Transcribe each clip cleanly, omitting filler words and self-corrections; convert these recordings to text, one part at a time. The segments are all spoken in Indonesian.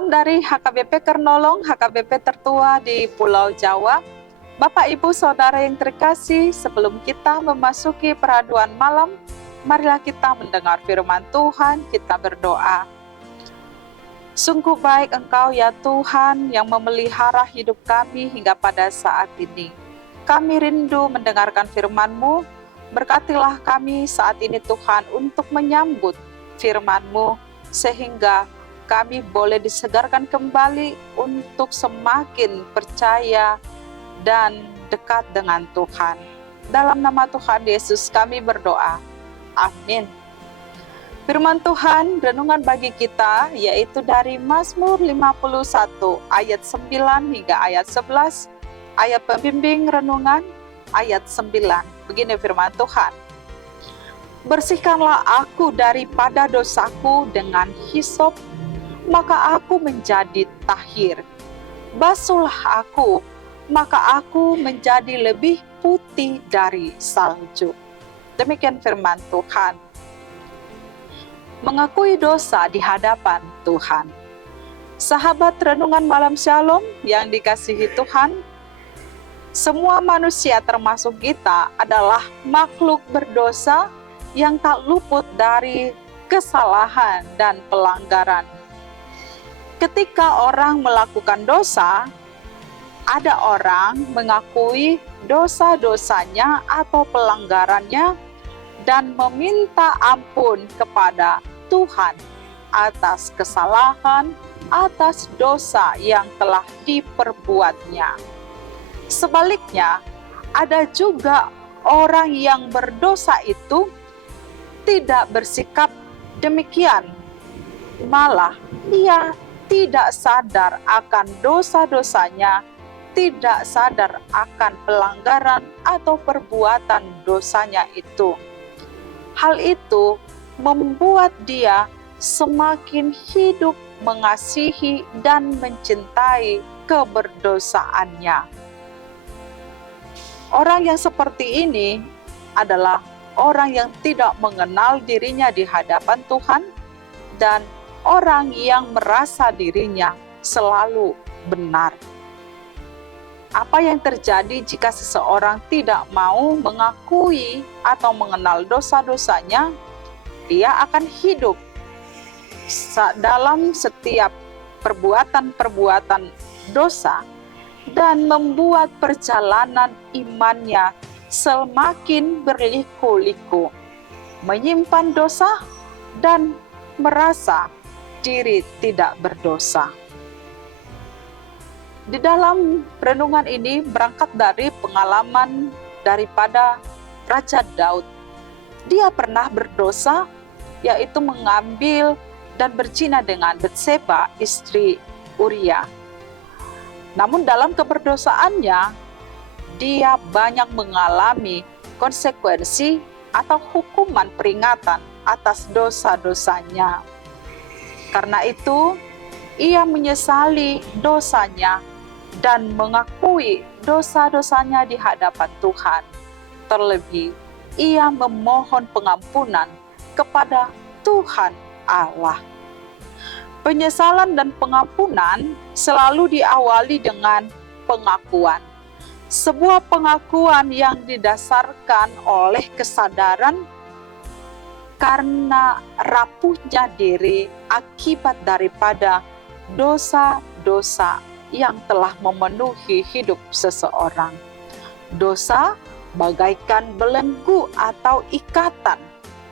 Salam dari HKBP Kernolong, HKBP tertua di Pulau Jawa. Bapak, Ibu, Saudara yang terkasih, sebelum kita memasuki peraduan malam, marilah kita mendengar firman Tuhan, kita berdoa. Sungguh baik Engkau ya Tuhan yang memelihara hidup kami hingga pada saat ini. Kami rindu mendengarkan firman-Mu, berkatilah kami saat ini Tuhan untuk menyambut firman-Mu, sehingga kami boleh disegarkan kembali untuk semakin percaya dan dekat dengan Tuhan. Dalam nama Tuhan Yesus kami berdoa. Amin. Firman Tuhan, renungan bagi kita yaitu dari Mazmur 51 ayat 9 hingga ayat 11, ayat pembimbing renungan ayat 9. Begini firman Tuhan. Bersihkanlah aku daripada dosaku dengan hisop, maka aku menjadi tahir. Basuhlah aku, maka aku menjadi lebih putih dari salju. Demikian firman Tuhan. Mengakui dosa di hadapan Tuhan. Sahabat renungan malam Shalom yang dikasihi Tuhan, semua manusia termasuk kita adalah makhluk berdosa yang tak luput dari kesalahan dan pelanggaran. Ketika orang melakukan dosa, ada orang mengakui dosa-dosanya atau pelanggarannya dan meminta ampun kepada Tuhan atas kesalahan, atas dosa yang telah diperbuatnya. Sebaliknya, ada juga orang yang berdosa itu tidak bersikap demikian, malah ia tidak sadar akan dosa-dosanya, tidak sadar akan pelanggaran atau perbuatan dosanya itu. Hal itu membuat dia semakin hidup mengasihi dan mencintai keberdosaannya. Orang yang seperti ini adalah orang yang tidak mengenal dirinya di hadapan Tuhan dan orang yang merasa dirinya selalu benar. Apa yang terjadi jika seseorang tidak mau mengakui atau mengenal dosa-dosanya? Dia akan hidup dalam setiap perbuatan-perbuatan dosa dan membuat perjalanan imannya semakin berliku-liku, menyimpan dosa dan merasa diri tidak berdosa. Di dalam renungan ini berangkat dari pengalaman daripada Raja Daud. Dia pernah berdosa, yaitu mengambil dan berzina dengan Betseba, istri Uria. Namun dalam keberdosaannya, dia banyak mengalami konsekuensi atau hukuman peringatan atas dosa-dosanya. Karena itu, ia menyesali dosanya dan mengakui dosa-dosanya di hadapan Tuhan. Terlebih, ia memohon pengampunan kepada Tuhan Allah. Penyesalan dan pengampunan selalu diawali dengan pengakuan. Sebuah pengakuan yang didasarkan oleh kesadaran karena rapuhnya diri akibat daripada dosa-dosa yang telah memenuhi hidup seseorang. Dosa bagaikan belenggu atau ikatan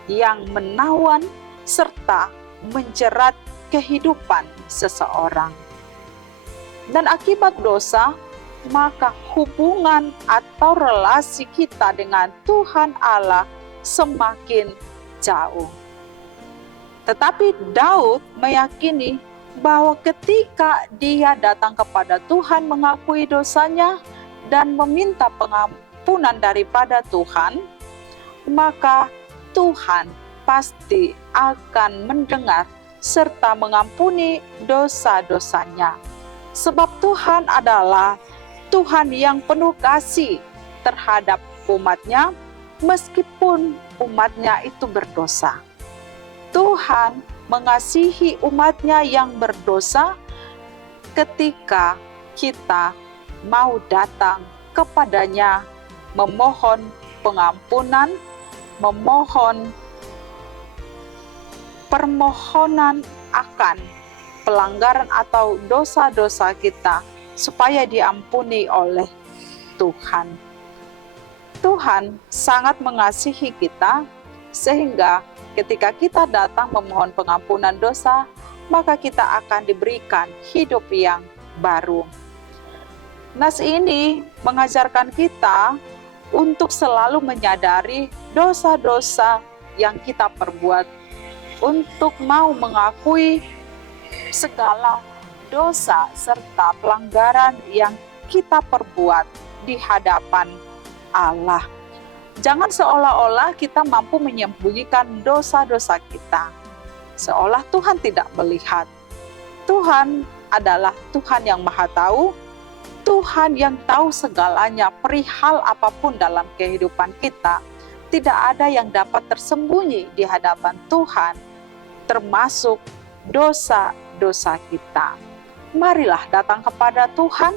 yang menawan serta menjerat kehidupan seseorang. Dan akibat dosa, maka hubungan atau relasi kita dengan Tuhan Allah semakin jauh. Tetapi Daud meyakini bahwa ketika dia datang kepada Tuhan mengakui dosanya dan meminta pengampunan daripada Tuhan, maka Tuhan pasti akan mendengar serta mengampuni dosa-dosanya. Sebab Tuhan adalah Tuhan yang penuh kasih terhadap umat-Nya, meskipun umat-Nya itu berdosa. Tuhan mengasihi umat-Nya yang berdosa ketika kita mau datang kepadanya memohon pengampunan, memohon permohonan akan pelanggaran atau dosa-dosa kita supaya diampuni oleh Tuhan. Tuhan sangat mengasihi kita sehingga ketika kita datang memohon pengampunan dosa, maka kita akan diberikan hidup yang baru. Nas ini mengajarkan kita untuk selalu menyadari dosa-dosa yang kita perbuat, untuk mau mengakui segala dosa serta pelanggaran yang kita perbuat di hadapan Allah. Jangan seolah-olah kita mampu menyembunyikan dosa-dosa kita, seolah Tuhan tidak melihat. Tuhan adalah Tuhan yang Maha Tahu, Tuhan yang tahu segalanya perihal apapun dalam kehidupan kita. Tidak ada yang dapat tersembunyi di hadapan Tuhan, termasuk dosa-dosa kita. Marilah datang kepada Tuhan,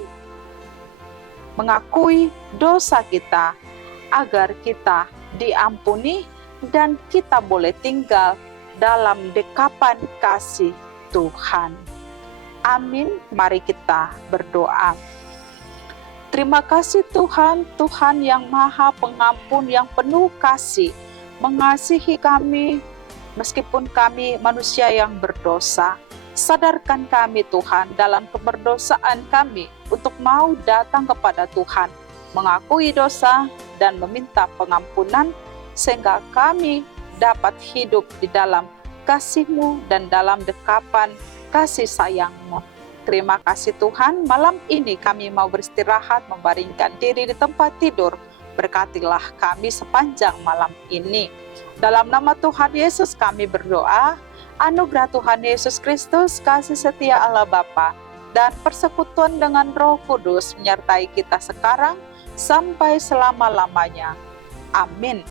mengakui dosa kita, agar kita diampuni dan kita boleh tinggal dalam dekapan kasih Tuhan. Amin. Mari kita berdoa. Terima kasih Tuhan, Tuhan yang Maha Pengampun, yang penuh kasih, mengasihi kami meskipun kami manusia yang berdosa. Sadarkan kami Tuhan dalam keberdosaan kami untuk mau datang kepada Tuhan, mengakui dosa dan meminta pengampunan, sehingga kami dapat hidup di dalam kasih-Mu dan dalam dekapan kasih sayang-Mu. Terima kasih Tuhan, malam ini kami mau beristirahat, membaringkan diri di tempat tidur. Berkatilah kami sepanjang malam ini. Dalam nama Tuhan Yesus kami berdoa, anugerah Tuhan Yesus Kristus, kasih setia Allah Bapa, dan persekutuan dengan Roh Kudus menyertai kita sekarang sampai selama-lamanya. Amin.